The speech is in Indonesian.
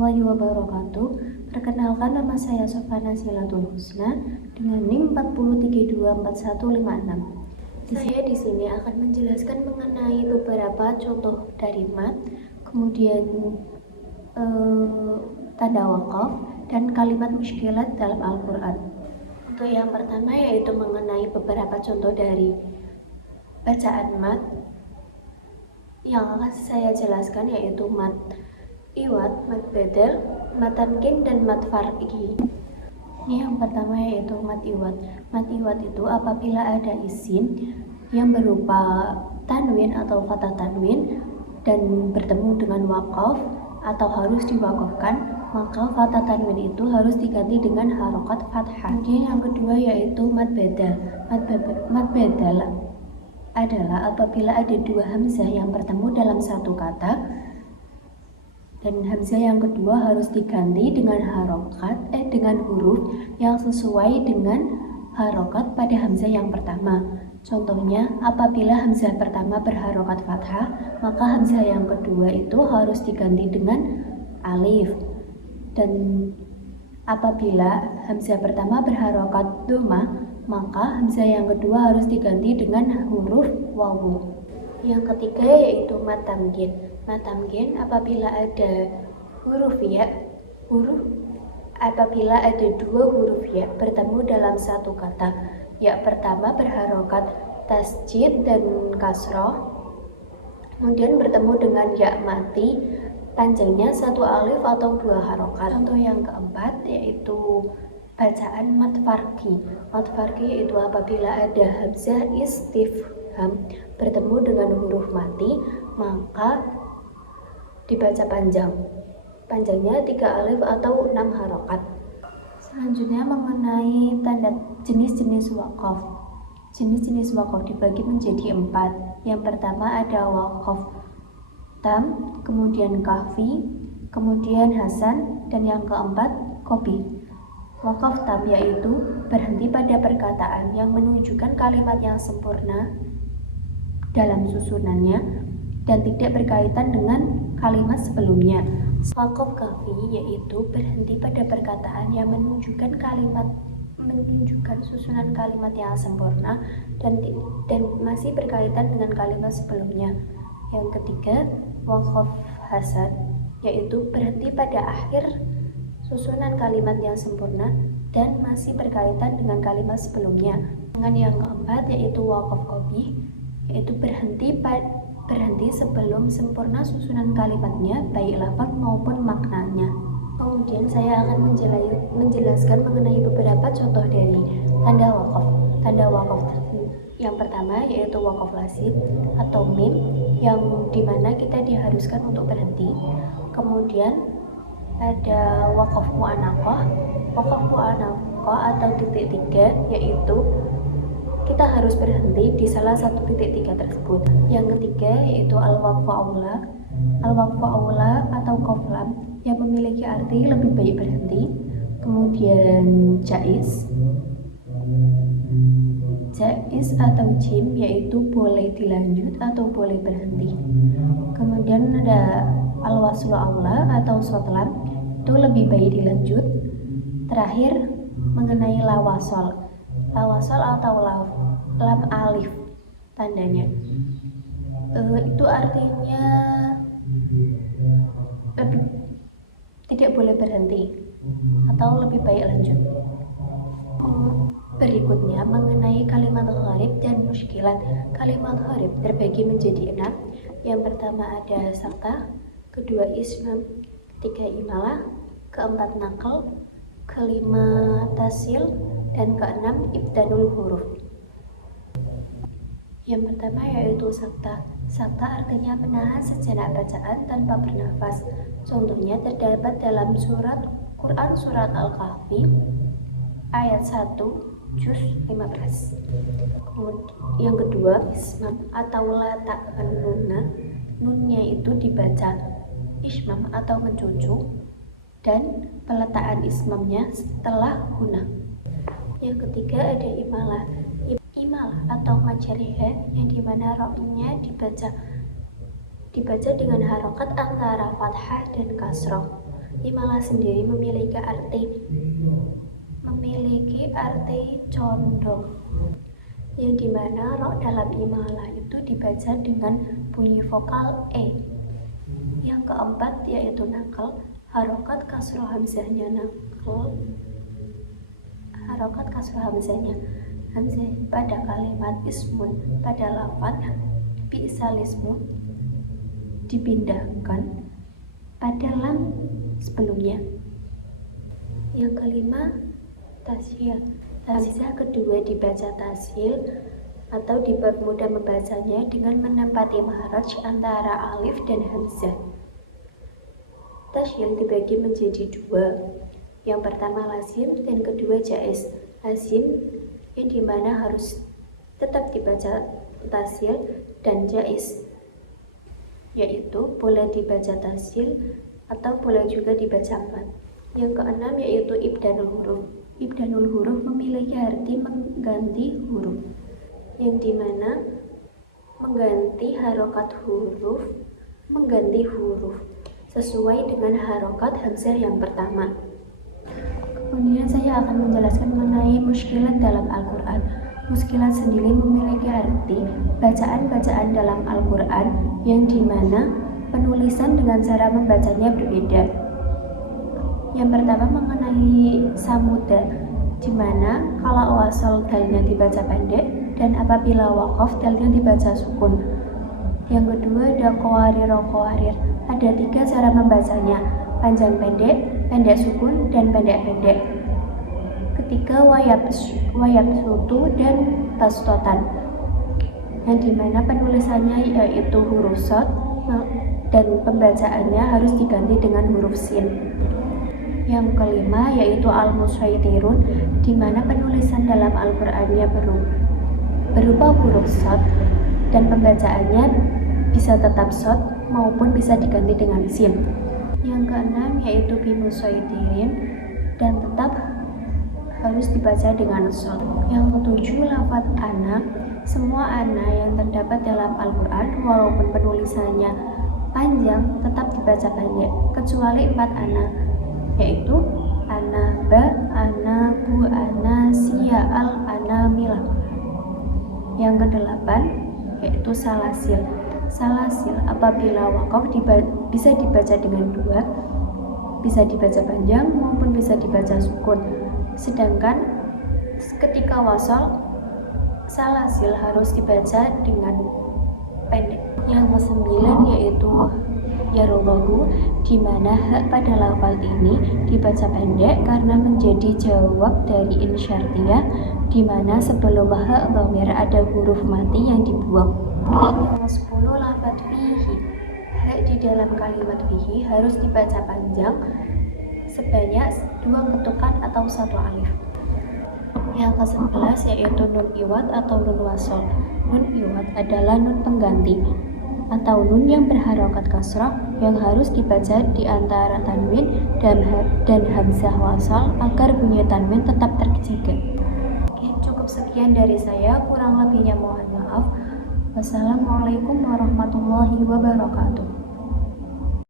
warahmatullahi wabarakatuh. Perkenalkan, nama saya Sofana Silatul Husna dengan NIM 40324156. Saya di sini akan menjelaskan mengenai beberapa contoh dari mat, kemudian tanda wakaf dan kalimat muskilat dalam Al-Quran. Untuk yang pertama yaitu mengenai beberapa contoh dari bacaan mat. Yang akan saya jelaskan yaitu mat iwad, mat bedel, mat tamkin, dan mat far'i. Ini yang pertama yaitu mat iwad. Mat iwad itu apabila ada isim yang berupa tanwin atau fathah tanwin dan bertemu dengan wakaf atau harus diwakafkan, maka fathah tanwin itu harus diganti dengan harokat fathah. Kemudian yang kedua yaitu mat bedel. Mat bedel adalah apabila ada dua hamzah yang bertemu dalam satu kata dan hamzah yang kedua harus diganti dengan dengan huruf yang sesuai dengan harokat pada hamzah yang pertama. Contohnya, apabila hamzah pertama berharokat fathah, maka hamzah yang kedua itu harus diganti dengan alif. Dan apabila hamzah pertama berharokat dhammah, maka hamzah yang kedua harus diganti dengan huruf wawu. Yang ketiga yaitu mat tamkin. Mat tamkin apabila ada apabila ada dua huruf ya bertemu dalam satu kata. Ya pertama berharokat tasjid dan kasroh, kemudian bertemu dengan ya mati, panjangnya satu alif atau dua harokat. Contoh yang keempat yaitu bacaan mat farqi. Mat farqi yaitu apabila ada hamzah istifham bertemu dengan huruf mati, maka dibaca panjangnya 3 alif atau 6 harokat. Selanjutnya mengenai tanda jenis-jenis wakaf. Jenis-jenis wakaf dibagi menjadi 4. Yang pertama ada wakaf tam, kemudian kafi, kemudian hasan, dan yang keempat kopi. Wakaf tam yaitu berhenti pada perkataan yang menunjukkan kalimat yang sempurna dalam susunannya dan tidak berkaitan dengan kalimat sebelumnya. Wakaf kafi yaitu berhenti pada perkataan yang menunjukkan susunan kalimat yang sempurna dan masih berkaitan dengan kalimat sebelumnya. Yang ketiga, wakaf hasan yaitu berhenti pada akhir susunan kalimat yang sempurna dan masih berkaitan dengan kalimat sebelumnya. Dengan yang keempat yaitu wakaf qabih, yaitu berhenti sebelum sempurna susunan kalimatnya, baik lafaz maupun maknanya. Kemudian saya akan menjelaskan mengenai beberapa contoh dari tanda wakaf. Tanda wakaf yang pertama yaitu wakaf lazim atau mim, yang dimana kita diharuskan untuk berhenti. Kemudian ada wakaf mu'anaqah. Wakaf mu'anaqah atau titik 3 yaitu kita harus berhenti di salah satu titik 3 tersebut. Yang ketiga yaitu al-waqfu aula. Al-waqfu aula atau qaflam yang memiliki arti lebih baik berhenti. Kemudian jaiz atau jim yaitu boleh dilanjut atau boleh berhenti. Kemudian ada al-waslu aula atau sotlam, itu lebih baik dilanjut. Terakhir mengenai lawasol atau lam alif tandanya, itu artinya tidak boleh berhenti atau lebih baik lanjut. Berikutnya mengenai kalimat gharib dan muskilat. Kalimat gharib terbagi menjadi 6. Yang pertama ada sakta, kedua ismam, ketiga imalah, keempat nakal, kelima tasil, dan keenam ibdalul huruf. Yang pertama yaitu sakta. Sakta artinya menahan sejenak bacaan tanpa bernafas. Contohnya terdapat dalam Quran surat Al-Kahfi ayat 1 juz 15. Yang kedua ismam atau la ta'nunna, nunnya itu dibaca ismam atau mencucu dan peletakan ismamnya setelah guna. Yang ketiga ada imalah atau majariha, yang dimana ra'nya dibaca dengan harokat antara fathah dan kasroh. Imalah sendiri memiliki arti condong, yang dimana ro dalam imalah itu dibaca dengan bunyi vokal e. Yang keempat yaitu nakal, harokat kasroh hamzahnya hamzah pada kalimat ismun pada lafaz bi'sal ismu dipindahkan pada lam sebelumnya. Yang kelima, tashil. Hamzah kedua dibaca tashil atau dipermudah membacanya dengan menempati makhraj antara alif dan hamzah. Tashil dibagi menjadi dua. Yang pertama lazim dan kedua jaiz. Lazim yang dimana harus tetap dibaca tashil, dan jaiz yaitu boleh dibaca tashil atau boleh juga dibaca mat. Yang keenam yaitu ibdanul huruf. Ibdanul huruf memiliki arti mengganti huruf, yang dimana mengganti harokat huruf sesuai dengan harokat hamzah yang pertama. Kemudian saya akan menjelaskan mengenai muskilat dalam Al-Quran. Muskilat sendiri memiliki arti bacaan-bacaan dalam Al-Quran yang dimana penulisan dengan cara membacanya berbeda. Yang pertama mengenai samuda, dimana kalau wasal dalnya dibaca pendek dan apabila waqaf dalnya dibaca sukun. Yang kedua ada qawarir. Ada 3 cara membacanya, panjang pendek, pendek sukun, dan pendek pendek. Ketiga wayabsutu dan bastotan, yang dimana penulisannya yaitu huruf shad dan pembacaannya harus diganti dengan huruf sin. Yang kelima yaitu al-musaytirun, dimana penulisan dalam Al-Qur'annya berupa huruf shad dan pembacaannya bisa tetap shad maupun bisa diganti dengan sin. Yang keenam yaitu bimusaytirin dan tetap harus dibaca dengan shad. Yang ketujuh lafaz ana. Semua ana yang terdapat dalam Al-Quran walaupun penulisannya panjang tetap dibaca pendek, kecuali 4 ana, yaitu ana ba, ana bu, ana siya, al, ana mila. Yang kedelapan yaitu salasil. Salasil apabila waqaf bisa dibaca dengan 2, bisa dibaca panjang maupun bisa dibaca sukun. Sedangkan ketika wasal, salasil harus dibaca dengan pendek. Yang ke-9 yaitu yarullahu, di mana hak pada lafal ini dibaca pendek karena menjadi jawab dari insyartiyah, di mana sebelum hak dhamir ada huruf mati yang dibuang. Yang ke-10 lafaz fihi. Hak di dalam kalimat fihi harus dibaca panjang sebanyak 2 ketukan atau 1 alif. Yang ke-11 yaitu nun iwad atau nun wasol. Nun iwad adalah nun pengganti atau nun yang berharokat kasrah yang harus dibaca di antara tanwin dan hamzah wasal agar bunyi tanwin tetap terjaga. Oke, cukup sekian dari saya, kurang lebihnya mohon maaf. Wassalamualaikum warahmatullahi wabarakatuh.